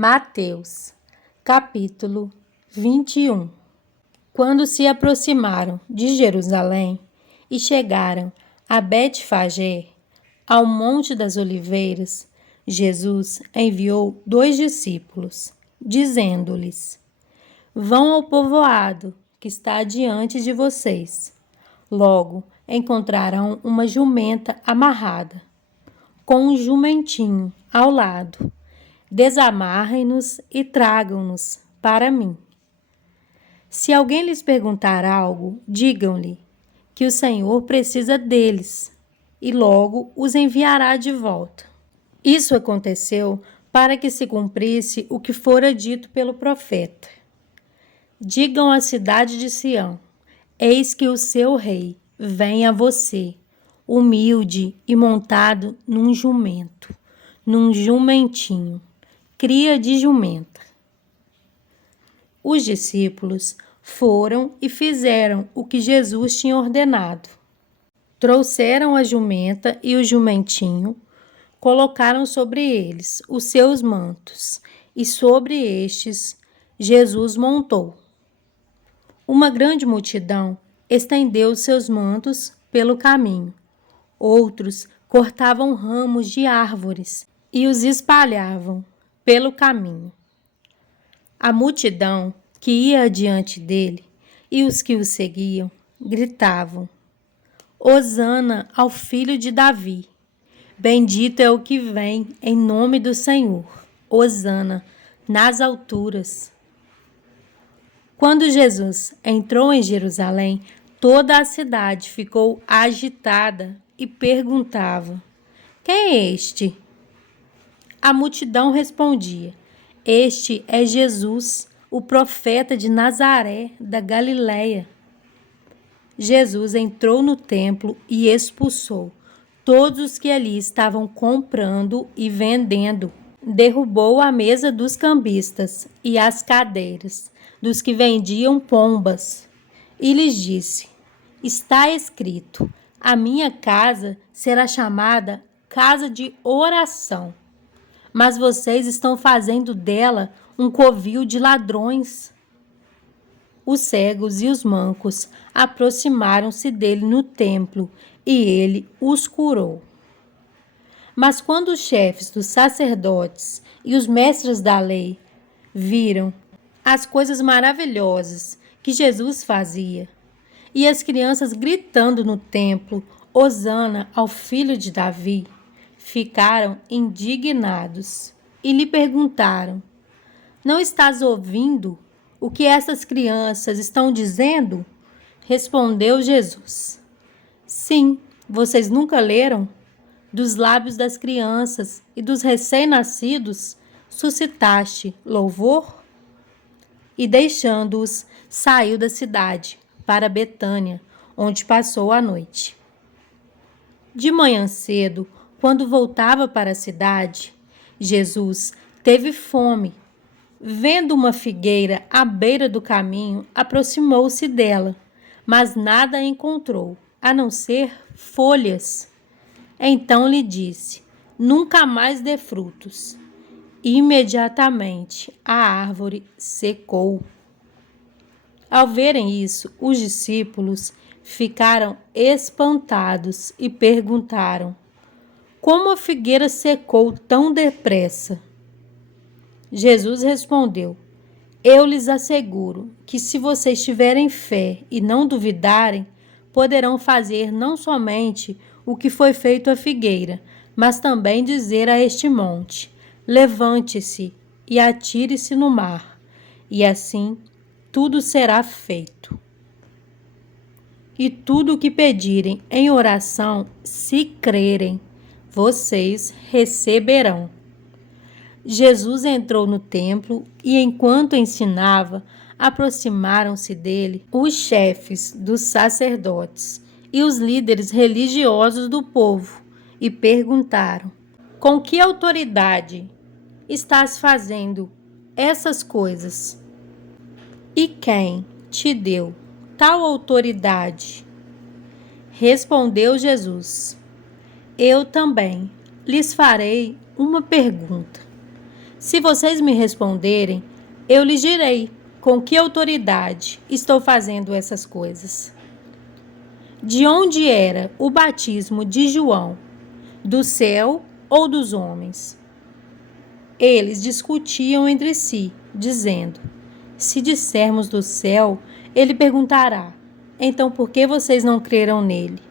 Mateus, capítulo 21. Quando se aproximaram de Jerusalém e chegaram a Betfagé, ao Monte das Oliveiras, Jesus enviou 2 discípulos, dizendo-lhes: Vão ao povoado que está diante de vocês. Logo encontrarão uma jumenta amarrada, com um jumentinho ao lado. Desamarrem-nos e tragam-nos para mim. Se alguém lhes perguntar algo, digam-lhe que o Senhor precisa deles e logo os enviará de volta. Isso aconteceu para que se cumprisse o que fora dito pelo profeta. Digam à cidade de Sião: eis que o seu rei vem a você, humilde e montado num jumento, num jumentinho, cria de jumenta. Os discípulos foram e fizeram o que Jesus tinha ordenado. Trouxeram a jumenta e o jumentinho, colocaram sobre eles os seus mantos, e sobre estes Jesus montou. Uma grande multidão estendeu seus mantos pelo caminho. Outros cortavam ramos de árvores e os espalhavam pelo caminho. A multidão que ia adiante dele e os que o seguiam gritavam: Hosana ao filho de Davi! Bendito é o que vem em nome do Senhor! Hosana nas alturas! Quando Jesus entrou em Jerusalém, toda a cidade ficou agitada e perguntava: Quem é este? A multidão respondia: Este é Jesus, o profeta de Nazaré, da Galileia. Jesus entrou no templo e expulsou todos os que ali estavam comprando e vendendo. Derrubou a mesa dos cambistas e as cadeiras dos que vendiam pombas. E lhes disse: Está escrito: a minha casa será chamada casa de oração. Mas vocês estão fazendo dela um covil de ladrões. Os cegos e os mancos aproximaram-se dele no templo e ele os curou. Mas quando os chefes dos sacerdotes e os mestres da lei viram as coisas maravilhosas que Jesus fazia e as crianças gritando no templo: Hosana ao filho de Davi, ficaram indignados e lhe perguntaram: Não estás ouvindo o que essas crianças estão dizendo? Respondeu Jesus: Sim, vocês nunca leram? Dos lábios das crianças e dos recém-nascidos suscitaste louvor? E deixando-os, saiu da cidade para Betânia, onde passou a noite. De manhã cedo, quando voltava para a cidade, Jesus teve fome. Vendo uma figueira à beira do caminho, aproximou-se dela, mas nada encontrou, a não ser folhas. Então lhe disse: Nunca mais dê frutos. Imediatamente a árvore secou. Ao verem isso, os discípulos ficaram espantados e perguntaram: Como a figueira secou tão depressa? Jesus respondeu: Eu lhes asseguro que se vocês tiverem fé e não duvidarem, poderão fazer não somente o que foi feito à figueira, mas também dizer a este monte: Levante-se e atire-se no mar, e assim tudo será feito. E tudo o que pedirem em oração, se crerem, vocês receberão. Jesus entrou no templo e, enquanto ensinava, aproximaram-se dele os chefes dos sacerdotes e os líderes religiosos do povo e perguntaram: Com que autoridade estás fazendo essas coisas? E quem te deu tal autoridade? Respondeu Jesus: Eu também lhes farei uma pergunta. Se vocês me responderem, eu lhes direi com que autoridade estou fazendo essas coisas. De onde era o batismo de João? Do céu ou dos homens? Eles discutiam entre si, dizendo: se dissermos do céu, ele perguntará: então por que vocês não creram nele?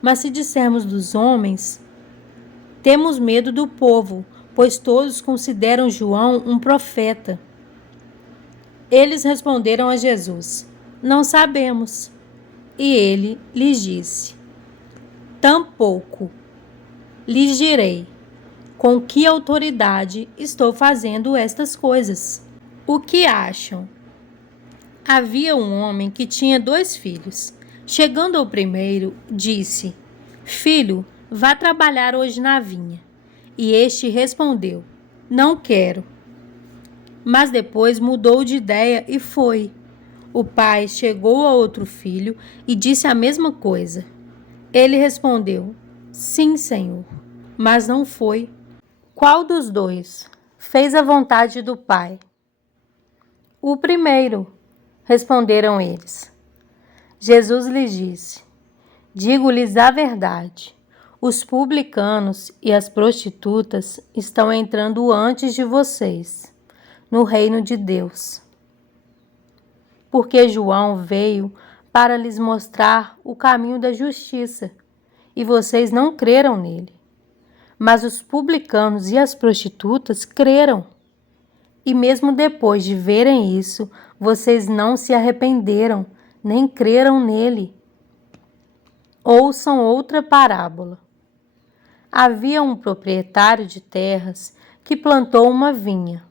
Mas se dissermos dos homens, temos medo do povo, pois todos consideram João um profeta. Eles responderam a Jesus: não sabemos. E ele lhes disse: tampouco lhes direi com que autoridade estou fazendo estas coisas. O que acham? Havia um homem que tinha 2 filhos. Chegando ao primeiro, disse: filho, vá trabalhar hoje na vinha. E este respondeu: não quero. Mas depois mudou de ideia e foi. O pai chegou a outro filho e disse a mesma coisa. Ele respondeu: sim, senhor. Mas não foi. Qual dos 2 fez a vontade do pai? O primeiro, responderam eles. Jesus lhes disse: digo-lhes a verdade. Os publicanos e as prostitutas estão entrando antes de vocês no reino de Deus. Porque João veio para lhes mostrar o caminho da justiça, e vocês não creram nele. Mas os publicanos e as prostitutas creram. E mesmo depois de verem isso, vocês não se arrependeram, nem creram nele. Ouçam outra parábola. Havia um proprietário de terras que plantou uma vinha,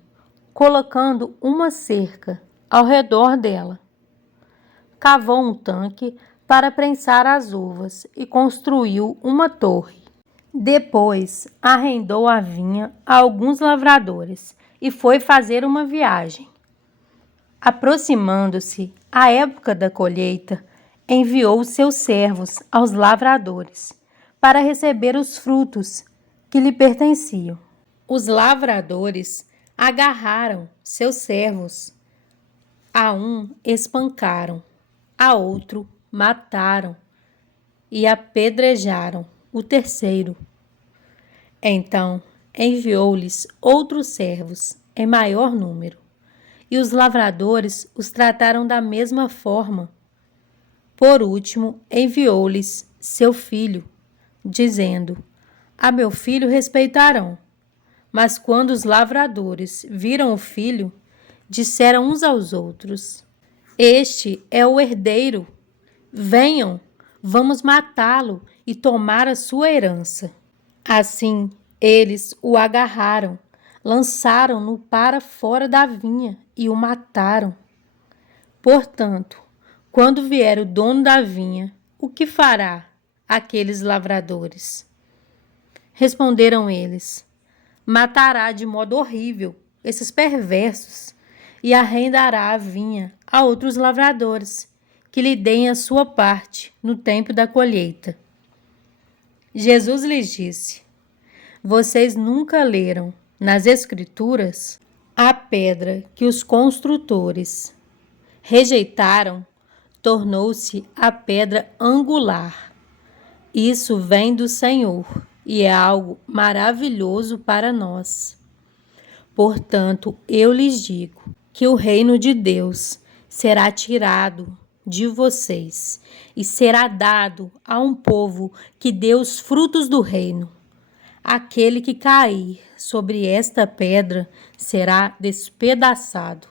colocando uma cerca ao redor dela. Cavou um tanque para prensar as uvas e construiu uma torre. Depois, arrendou a vinha a alguns lavradores e foi fazer uma viagem. Aproximando-se a época da colheita, enviou seus servos aos lavradores para receber os frutos que lhe pertenciam. Os lavradores agarraram seus servos. A um espancaram, a outro mataram e apedrejaram o terceiro. Então enviou-lhes outros servos em maior número, e os lavradores os trataram da mesma forma. Por último, enviou-lhes seu filho, dizendo: a meu filho respeitarão. Mas quando os lavradores viram o filho, disseram uns aos outros: este é o herdeiro. Venham, vamos matá-lo e tomar a sua herança. Assim, eles o agarraram, lançaram-no para fora da vinha e o mataram. Portanto, quando vier o dono da vinha, o que fará aqueles lavradores? Responderam eles: matará de modo horrível esses perversos e arrendará a vinha a outros lavradores, que lhe deem a sua parte no tempo da colheita. Jesus lhes disse: vocês nunca leram nas Escrituras a pedra que os construtores rejeitaram tornou-se a pedra angular. Isso vem do Senhor e é algo maravilhoso para nós. Portanto, eu lhes digo que o reino de Deus será tirado de vocês e será dado a um povo que dê os frutos do reino. Aquele que cair sobre esta pedra será despedaçado,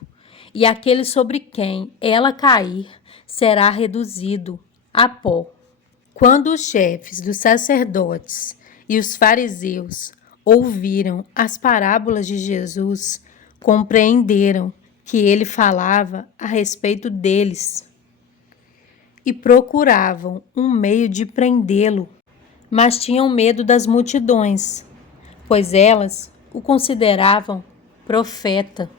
e aquele sobre quem ela cair será reduzido a pó. Quando os chefes dos sacerdotes e os fariseus ouviram as parábolas de Jesus, compreenderam que ele falava a respeito deles e procuravam um meio de prendê-lo, mas tinham medo das multidões, pois elas o consideravam profeta.